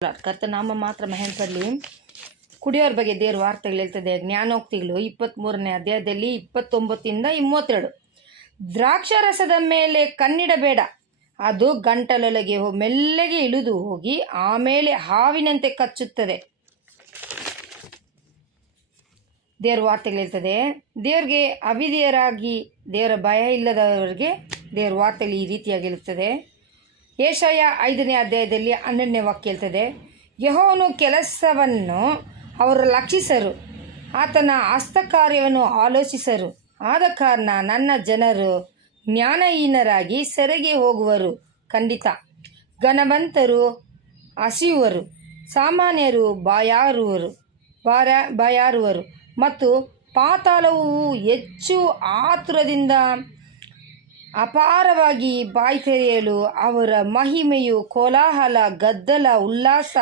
ಕರ್ತನಾಮ ಮಾತ್ರ ಮಹೇಂದ್ರಲಿ ಕುಡಿಯೋರ ಬಗ್ಗೆ ದೇವ್ರ ವಾರ್ತೆಗಳು ಹೇಳ್ತದೆ. ಜ್ಞಾನೋಕ್ತಿಗಳು 23ನೇ ಅಧ್ಯಾಯದಲ್ಲಿ 29ಇಂದ 32. ದ್ರಾಕ್ಷಾರಸದ ಮೇಲೆ ಕಣ್ಣಿಡಬೇಡ, ಅದು ಗಂಟಲೊಳಗೆ ಮೆಲ್ಲಗೆ ಇಳಿದು ಹೋಗಿ ಆಮೇಲೆ ಹಾವಿನಂತೆ ಕಚ್ಚುತ್ತದೆ. ದೇವ್ರ ವಾರ್ತೆಗಳು ಹೇಳ್ತದೆ. ದೇವ್ರಿಗೆ ಅವಿಧೇಯರಾಗಿ ದೇವರ ಭಯ ಇಲ್ಲದವರಿಗೆ ದೇವ್ರ ವಾರ್ತೆಗಳು ಈ ರೀತಿಯಾಗಿ ಇರುತ್ತದೆ. ಯೆಶಾಯ 5ನೇ ಅಧ್ಯಾಯದಲ್ಲಿ 12ನೇ ವಾಕ್ಯ ಹೇಳ್ತದೆ, ಯೆಹೋವನು ಕೆಲಸವನ್ನು ಅವರು ಲಕ್ಷಿಸರು, ಆತನ ಹಸ್ತಕಾರ್ಯವನ್ನು ಆಲೋಚಿಸರು. ಆದ ಕಾರಣ ನನ್ನ ಜನರು ಜ್ಞಾನಹೀನರಾಗಿ ಸೆರೆಗೆ ಹೋಗುವರು. ಖಂಡಿತ ಘನವಂತರು ಹಸಿಯುವರು, ಸಾಮಾನ್ಯರು ಬಾಯಾರುವರು ಮತ್ತು ಪಾತಾಳವು ಹೆಚ್ಚು ಆತುರದಿಂದ ಅಪಾರವಾಗಿ ಬಾಯಿ ತೆರೆಯಲು ಅವರ ಮಹಿಮೆಯು ಕೋಲಾಹಲ, ಗದ್ದಲ, ಉಲ್ಲಾಸ